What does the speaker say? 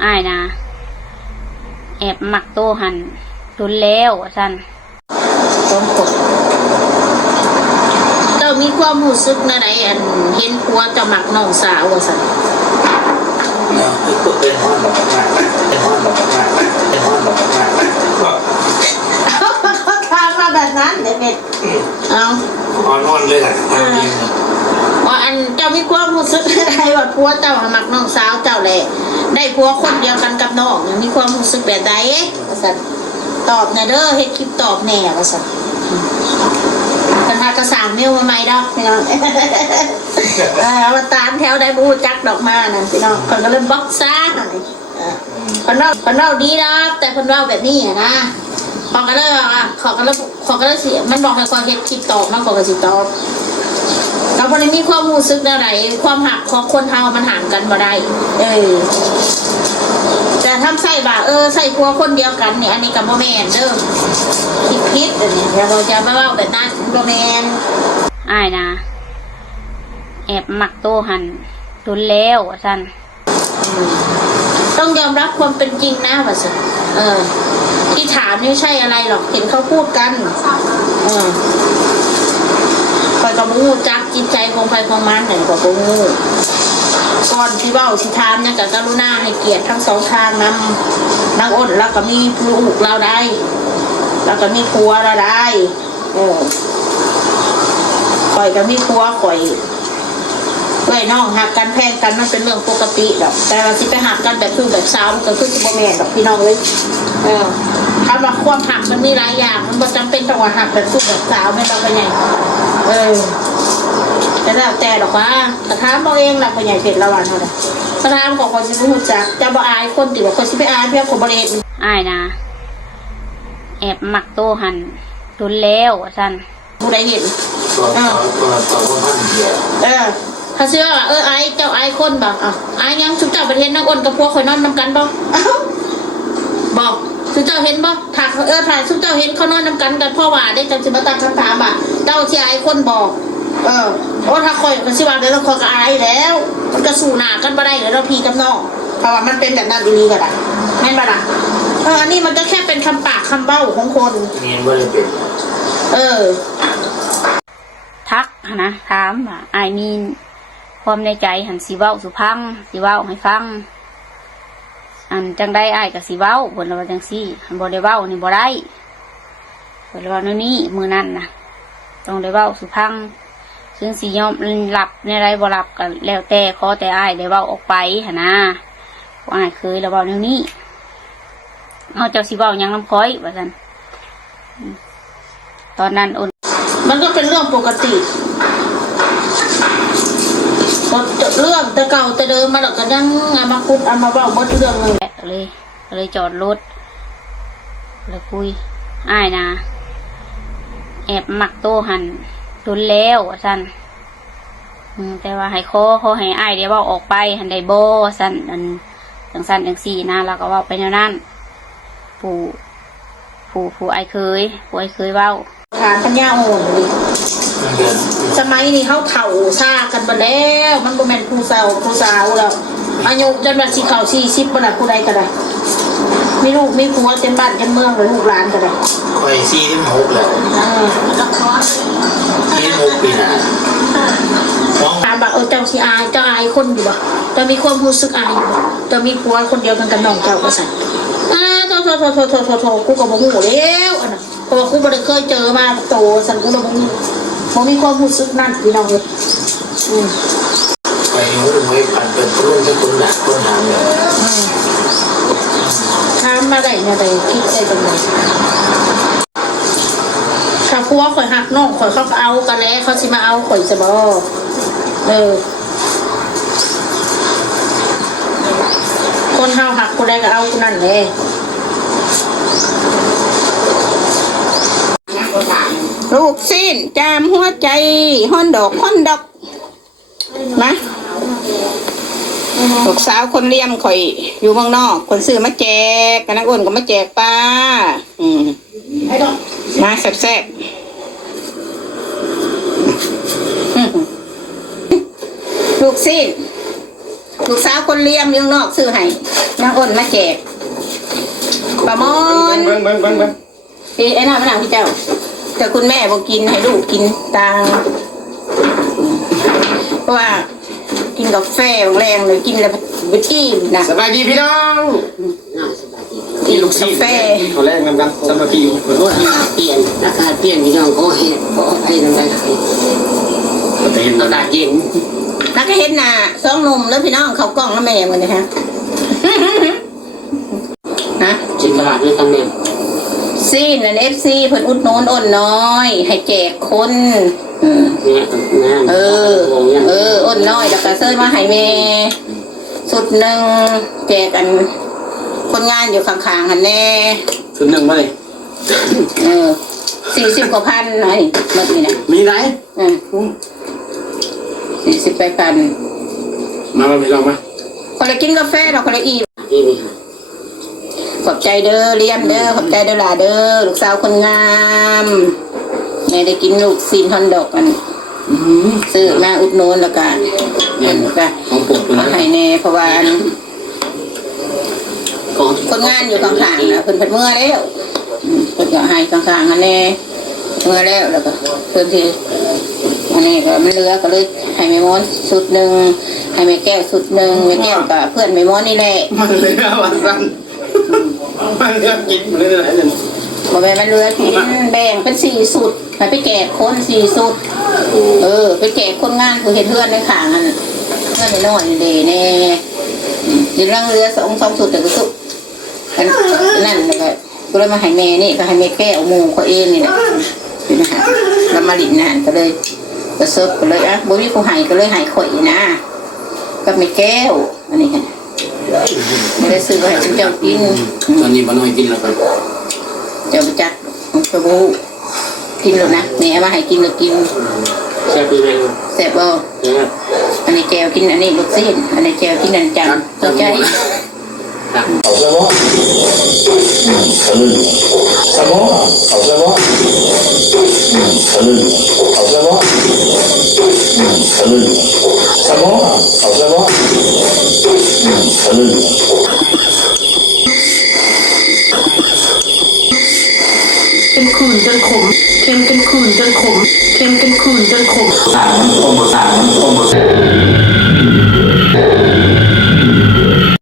อ้ายนะแอบหมักโตหันตุนแล้วสั่นต้มกบเจ้ามีความรู้สึกในไหนอันเห็นผัวเจ้าหมักน้องสาวสั่นเป็นห้องดอกไม้เป็นห้องดอกไม้เป็นห้องดอกไม้เขาทำมาแบบนั้นเด็กเอานอนเลยแหละว่าอันเจ้ามีความรู้สึกในไหนว่าผัวเจ้าหมักน้องสาวเจ้าแหละได้ผัวคนเดียวกันกับน้องมีความรู้สึกแบบใดสั่นตอบแน่เด้อเฮ็ดคลิปตอบแน่ว่าสั่นกันหากระสางเมลมาใหม่ดอกพี่น้องมาตามแถวได้บูจักดอกมานั่นพี่น้องคนก็เริ่มบล็อกซ่าคนเราดีดอกแต่คนเราแบบนี้นะขอกันเลยขอกันเลยสิมันบอกให้ความเฮ็ดคลิปตอบมากกว่าสิตอบเราพอได้มีความรู้สึกอะไรความหักของคนเฮามันห่างกันบ่ได้แต่ทำใส่บ่าใส่ครัวคนเดียวกันเนี่ยอันนี้กับโมเมนเด้อคิดเนี่ยเราจะไม่เล่าแบบนั้นโมเมนอ้ายนะแอบหมักโตหันตุนแล้วสั่นต้องยอมรับความเป็นจริงนะว่าสิที่ถามไม่ใช่อะไรหรอกเห็นเขาพูดกันคอยกับมูจักจิตใจของใครของมันเนี่ยกับมูก่อนที่ว่าสิทามเนี่ยกับกรุณาให้เกียรติทั้งสองทางนอ้นแล้วก็มีลูกเราได้แล้วก็มีครัวเราได้ข่อยก็มีครัวข่อยด้วยน้องหักกันแพงกันมันเป็นเรื่องปกติดอกแต่ว่าสิไปหักกันแบบคือแบบสาวมันก็คือสิบแมนดอกพี่น้องเลยคำว่าความหักมันมีหลายอย่างมันจำเป็นต้องหักแบบคือแบบสาวไม่ต้องไปไหนแต่แล้วแต่ดอกว่าแต่ถามเราเองแหละคนใหญ่เผ็ดระหว่างเท่าไหร่ถ้าถามของคนสิบหูจักจะบ่อายคนติว่าคนสิไปอายเพียงคนบริเวณอ้ายนะแอบหมักโตหันตุนแล้วสั่นผู้ใดเห็นเขาเชื่อว่าไอ้เจ้าไอ้คนบอกไอ้ยังชุบเจ้าประเทศนักอ้นกับพวกคอยนอนนำกันบอกชุบเจ้าเห็นบอกถ่ายชุบเจ้าเห็นเขานอนนำกันกันพ่อว่าได้จำสิมาตั้งคำถามเจ้าที่ไอ้คนบอกถ้าคอยเขาเชื่อว่าเดี๋ยวเราคอยกับไอ้แล้วมันก็สู่หนากันบ่ได้แล้วเราพีกับน้องเพราะว่ามันเป็นแบบนั้นดีๆกันแม่นบ่ล่ะอันนี้มันก็แค่เป็นคำปากคำเบ้าของคนเนียนบ่ได้เป็นทักนะถามว่าอ้ายมีความในใจหันสีเว้าสุพังสีเว้าให้ฟังอันจังได้อ้ายกับสีเว้าบนเราจังซี่หันบ่ได้เว้านี่บ่ได้บนเรานี่มือนั่นนะต้องได้เว้าสุพังซึ่งสียอมหลับในไรบ่หลับกันแล้วแต่ขอแต่อ้ายได้เว้าออกไปหันนะว่าอ้ายเคยแล้วเว้านี่เขาเจ้าสีเว้ายังน้ำค้อยว่าซั่นตอนนั้นอุ่นมันก็เป็นเรื่องปกติเรื่องแต่เก่าแต่เดิมมาแล้วก็ยังมาคุยมาเล่าหมดเรื่องเลยจอดรถเลยคุยอ้ายนะแอบหมักโตหันตุนแล้วสั่นแต่ว่าให้ขอให้อ้ายเดี๋ยวว่าออกไปหันได้บ่สั่นจังสั่นจังสี่นะแล้วก็ว่าไปแนวนั้นผู้ไอ้เคยเว้าถามปัญญาโอนดิสมัยนี้เขาเข่าซ่ากันไปแล้วมันก็เป็นผู้สาวแล้วอายุจนแบบสี่เข่า40บาทผู้ใดก็ได้มีลูกมีผัวเต็มบ้านเต็มเมืองเลยลูกหลานก็ได้คอย46แล้ว46ปีนะถามว่าเจ้าที่อายเจ้าอายคนอยู่บ่จะมีความรู้สึกอายอยู่บ่จะมีผัวคนเดียวกันกับน้องเจ้าก็สั่นโทกูก็บ่ฮู้แล้วอันน่ะเพราะว่ากูบ่ได้เคยเจอมาโตสั่นกูเลยบ่มีความรู้สึกนั่นพี่น้องเอ้ยไปรู้ไว้ผ่านเป็นรุ่นที่คนหนักคนหามเลยถามมาได้เนี่ยได้คิดได้ตรงไหนถ้าผัวข่อยหักน้องข่อยเขาเอากันแล้วเขาสิมาเอาข่อยซะบ่คนเฮาหักผู้ใดก็เอาผู้นั้นแหละลูกสิ้นจามหัวใจฮ้อนดอกนะลูกสาวคนเลี้ยงข่อยอยู่เมืองนอกคนซื้อมาแจกกันนักอ้นก็มาแจกป้ามาแซ่บลูกสิ้น ลูกสาวคนเลี้ยงอยู่นอกซื้อให้นางอ้นมาแจกปลามอน เบิ้ง พี่ไอ้น้ามานั่งพี่เจ้าแต่คุณแม่บอกกินให้ลูกกินตังเพราะว่ากินกาแฟแรงเลยกินแล้วไปจี้นะ สบายดีพี่น้อง กินลูกกาแฟ ขอแรกนำกันสำหรับพี่ขอโทษ เปลี่ยนราคาเปลี่ยนพี่น้องก็เห็นก็ให้ทำได้แต่เห็นอากาศเย็น แล้วก็เห็นหน้าสองหนุ่มแล้วพี่น้องเขากล้องแล้วแม่เหมือนนะคะฮะ จินตลาดด้วยกันเนี่ย ซีนนั่นFC เพิ่นอุดหนุนอ้นน้อย ให้แจกคนเนี่ยอ้นน้อยแล้วก็เซิร์มาให้แม่สุดหนึ่งแจกกันคนงานอยู่ข้างๆหันแน่ ชุดหนึ่งมาเลย 40 กว่าพันหน่อยเมื่อกี้นะ มีไหน 40 ไปพัน มาพี่น้องมา คนละกินกาแฟเราคนละอิ่ม ที่นี่ ขอบใจเด้อเลี้ยมเด้อขอบใจเด้อหลาเด้อลูกสาวคนงามแม่ได้กินลูกซีนฮอนดอกอันซื้อมาอุดหนุนแล้วก็ก็ ของปลูก มาให้แน่เพราะว่า ของ คนงานอยู่ข้างๆนะเพิ่นเมื่อแล้วเพิ่นก็ให้ข้างๆอันแน่เมื่อแล้วแล้วก็เพิ่นที่อันนี้ก็ไม่เหลือก็เลยให้แม่ม้อนสุดหนึ่งให้แม่แก้วสุดหนึ่งแม่แก้วกับเพื่อนแม่ม้อนนี่แหละ มันเลยวันสั้นมันเลือกกินเลยอะไรเนี่ย บ่แม่นมันเหลือกินแบ่งเป็น4 สุดให้ไปแจกคน4 สุดไปแจกคนงานคือเฮ็ดเพื่อนในข้างนั่นเพื่อนน้อยๆนี่เด้แน่ยังเหลือ2 สุดแต่ก็สุดอันนั่นแล้วก็เลยมาให้แม่นี่ก็ให้แม่แก้วหมู่เขาเองนี่แหละนี่นะคะแล้วมาลิ้นนั่นก็เลยก็ซบก็เลยอ่ะบ่มีผู้ให้ก็เลยให้ข่อยนะกับแม่แก้วอันนี้ค่ะไม่ได้ซื้อให้เจ้ากิน ตอนนี้บ้านน้อยกินแล้วครับ เจ้าไปจัดกระบูกินแล้วนะแม่มาให้กินแล้วกิน แซ่บไหม แซ่บบ่ เนี่ย อันนี้แก้วกินอันนี้ลูกซีนอันนี้แก้วกินอันจังเข้าใจ เอาไปว่า什么？好什么？好什么？什么？好什么？เป็นขื่นจนขมเค็มเป็นขื่นจนขมเค็มเป็นขื่นจนขม ต่างมันคงต่างมันคง